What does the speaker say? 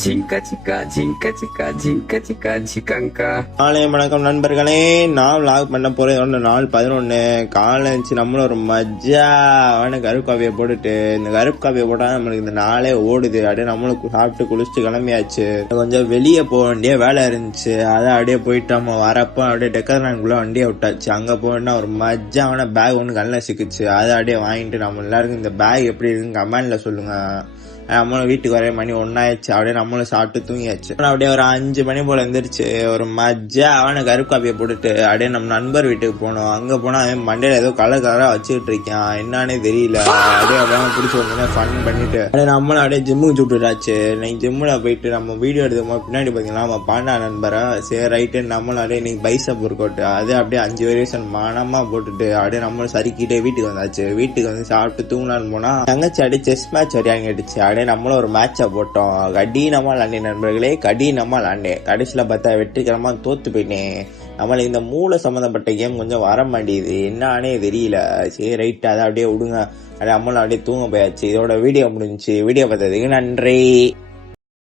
ஜிங்கா சிக்கா ஜிங்கா சிக்கா ஜிங்கா சிக்கா ஜிகாங்கா. காலை வணக்கம் நண்பர்களே. நான் விளாக் பண்ண போறது நாள் 11 காலை இருந்துச்சு. நம்மளும் ஒரு மஜாவான கருப்பு காப்பியை போட்டுட்டு இந்த கருப்பு காப்பியை போட்டா நம்மளுக்கு இந்த நாளே ஓடுது. அப்படியே நம்மளுக்கு சாப்பிட்டு குளிச்சுட்டு கிளம்பியாச்சு. கொஞ்சம் வெளியே போக வேண்டிய வேலை இருந்துச்சு. அதை அப்படியே போயிட்டு நம்ம வரப்போ அப்படியே டெக்கர்லாண்டுக்குள்ள வண்டியை விட்டாச்சு. அங்க போனா ஒரு மஜாவான பேக் ஒன்று கண்ணில் சிக்கிச்சு. அதை அப்படியே வாங்கிட்டு நம்ம எல்லாருக்கும் இந்த பேக் எப்படி இருக்குன்னு கமெண்ட்ல சொல்லுங்க. நம்மளும் வீட்டுக்கு வர மணி 1 ஆயிடுச்சு. அப்படியே நம்மளும் சாப்பிட்டு தூங்கியாச்சு. அப்படியே ஒரு 5 மணி போல எந்திரிச்சு ஒரு மஜாவான கருப்பு காப்பியை போட்டுட்டு அப்படியே நம்ம நண்பர் வீட்டுக்கு போனோம். அங்க போனா அவன் மண்டையில ஏதோ கலர் கலரா வச்சுக்கிட்டு இருக்கான், என்னன்னே தெரியல. அப்படியே பிடிச்சி வந்து ஃபன் பண்ணிட்டு அப்படியே நம்மளும் அப்படியே ஜிம்முக்கு சுட்டுட்டாச்சு. இன்னைக்கு ஜிம்முல போயிட்டு நம்ம வீடியோ எடுக்கும் பின்னாடி பாத்தீங்கன்னா நம்ம பாண்டா நண்பரை சரி ரைட்டு நம்மளும் அப்படியே இன்னைக்கு பைசப் ஒர்க் அவுட் அது அப்படியே 5 வேரியேஷன் மனமா போட்டுட்டு அப்படியே நம்மளும் சறுக்கிட்டே வீட்டுக்கு வந்தாச்சு. வீட்டுக்கு வந்து சாப்பிட்டு தூங்கலான்னு போனா தங்கச்சி அப்படியே செஸ் மேட்ச் வரையாங்க அடிச்சு. அப்படியே நம்மளும் ஒரு மேட்சா போட்டோம். கடினமா விளாண்டே நண்பர்களே, கடினமா விளாண்டேன். கடைசியில பார்த்தா வெற்றிகரமா தோத்து போயிட்டேன். நம்மளுக்கு இந்த மூளை சம்பந்தப்பட்ட கேம் கொஞ்சம் வர மாட்டேங்குது, என்னன்னே தெரியல. சரி ரைட் அதை அப்படியே விடுங்க. நம்மளும் அப்படியே தூங்க போயாச்சு. இதோட வீடியோ முடிஞ்சுச்சு. வீடியோ பார்த்ததுக்கு நன்றி.